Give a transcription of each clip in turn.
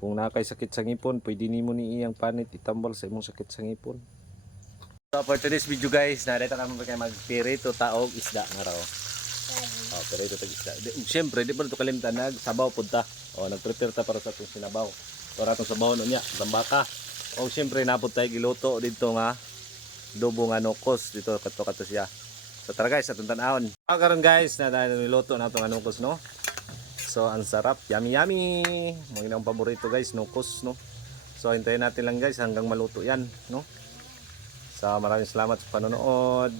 Kung nakay sakit sa ngipon, pwede nimo ni iyang panit itambal sa imong sakit sa ngipon. So for today's video guys, narito kami kay magpirito taog isda nga raw. Oh, pirito taog isda. Siyempre, di pa ito kalimtan, nagsabaw po ta. O, nagprepare ta para sa itong sinabaw. Para itong sabaw na niya, tambaka. O, siyempre, napod tayo giluto dito nga. Dubo nga nukos, dito kato siya. So tara guys, atong tanawon. Karon guys, na tayo niluto na itong nukos, no? So, ang sarap, yummy yummy. Mga ang paborito guys, nukos, no? So, hintayin natin lang guys hanggang maluto yan, no? So, maraming salamat sa panonood.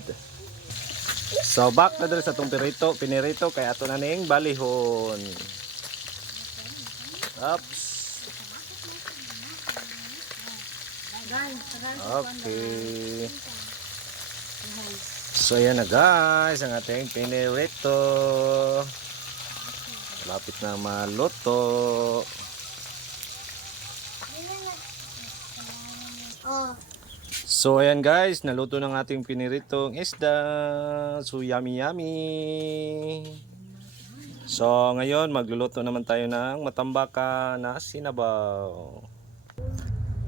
So, back na dito sa itong pinirito, kaya ito na ning balihon. Oops. Okay. So, yan na guys, ang ating pinirito. Malapit na maluto. So ayan guys, naluto ng ating piniritong isda. So yummy yummy. So ngayon magluluto naman tayo ng matambaka na sinabaw.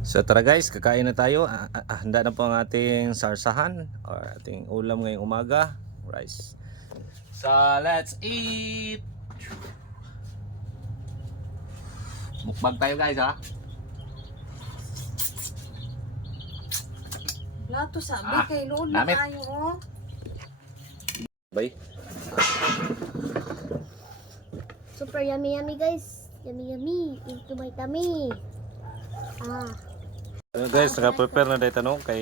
So tara guys, kakain na tayo. Handa na po ang ating sarsahan or ating ulam ngayong umaga, rice. So let's eat. Mukbang tayo guys ha. Lato sabi kay loon na tayo oh. Bye. Super yummy yummy guys. Yummy yummy. Ito may tummy. So guys, naka-prepare na dito no kay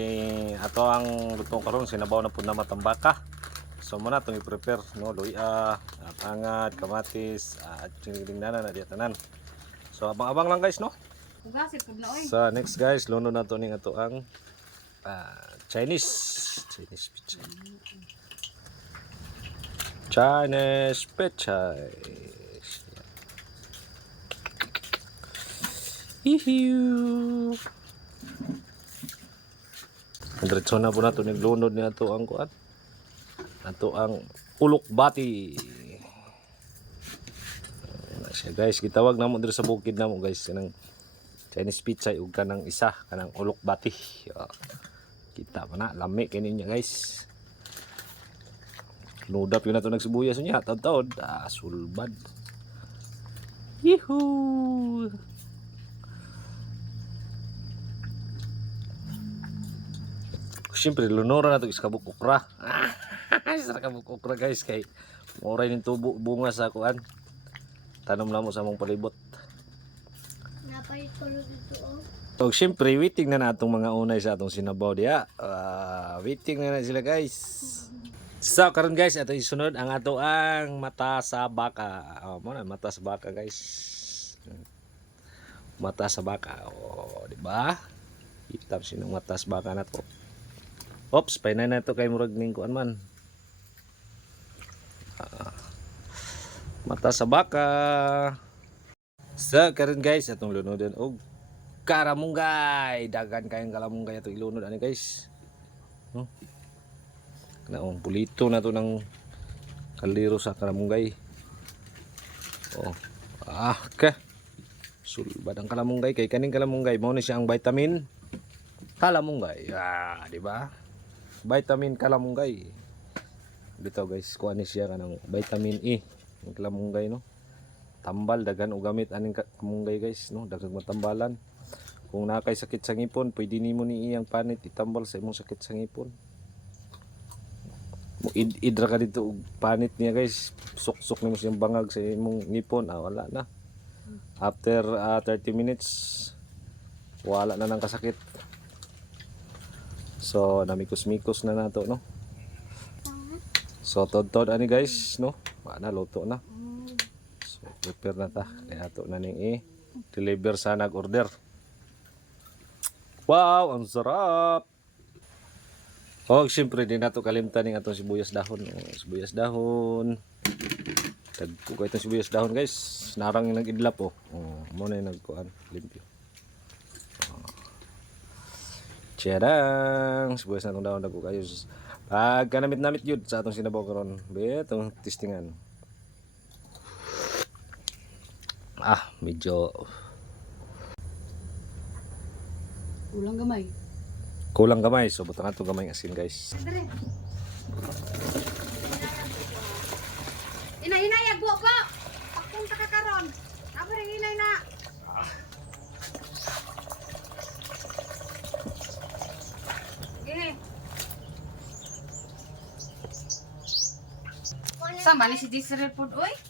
ato ang lutong karon sinabaw na pud na matambaka. So muna itong i-prepare no, luya, tangad, kamatis, at tinigdingnan na diya tanan. So abang-abang lang guys no. So next guys, luno na to ning ato ang Chinese pizza. Chinese pizza. Hihiu. Diretso na po na ito. Naglunod na ito ang kuat. Ito ang ulok bati. Siya guys, gitawag na mo dito sa bukid na mo guys. Kanang Chinese pizza ug kanang isa, kanang ulok bati. Kita pa na, lami kayo niya guys. Nudap yun na ito nagsibuyas niya. Taod-taod. Sulbad. Yehoo! Siyempre, lunora na ito is kabuk okra. Sarap kabuk okra guys. Kay oray ng tubo bunga sa kuan. Tanom na mo sa mong palibot. Napalit ko dito oh. So, siyempre, waiting na na itong mga unay sa atong sinabaw diya. Waiting na sila guys. So, karon guys, ito isunod ang ato ang mata sa baka. Muna, mata sa baka guys. Mata sa baka. Di ba? Hitap sinong mata sa baka na to. Oops, painay na ito kay murag ning kuan man. Mata sa baka. So, karon guys, atong lunodon og karamunggay. Dagan kayong kalamunggay ato ilunod ani guys. No? Naong pulito na to ng kaliro sa kalamunggay. Oh. Okay. Sulbad ang kalamunggay kay kaning kalamunggay mao ni siya ang vitamin kalamunggay. Di ba? Vitamin kalamunggay. Bitaw guys, kuha ni siya kanang vitamin E ng kalamunggay no. Tambal dagan og gamit aning kalamunggay guys no, daghang matambalan. Kung nakay sakit sa ngipon, pwede nimo ni iyang panit itambal sa imong sakit sa ngipon. Idra ka dito og panit niya guys, suksok nimo siyang bangag sa imong ngipon, wala na. After 30 minutes, wala na nang kasakit. So, namikos-mikos na nato no. So, tod-tod ani guys no. Wala na, luto na. So, prepare na ta. Kaya ato na ning i-deliver sa nag-order. Wow, ang sarap! Oh, siyempre din nato kalimtan ning atong sibuyas dahon. Sibuyas dahon. Tagko ko itong sibuyas dahon guys. Narang yung nag-idlap oh. Mo na yung nagkuhan. Limpyo. Tiyadang! Sibuyas na itong dahon. Tagko kayo. Pagka namit-namit yun sa atong sinabaw karon. Itong testingan. Medyo Ulang gamay. Kulang gamay, so butang ato gamay ng asin guys. Dere. Inay, agbo ko. Pagpunta ka karon. Aba ring inay na. Sama ni si Desiree Food, oy.